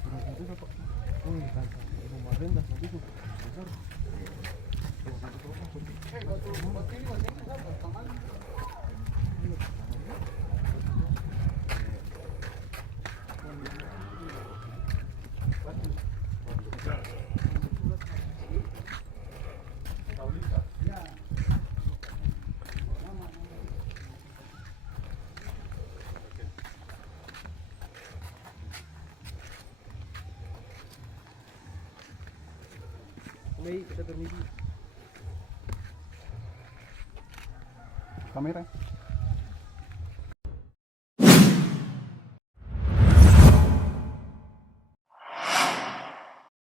terus itu apa? Oh, ini kan rumah rendah nanti tuh besar. Baik, kita permisi. Kamera.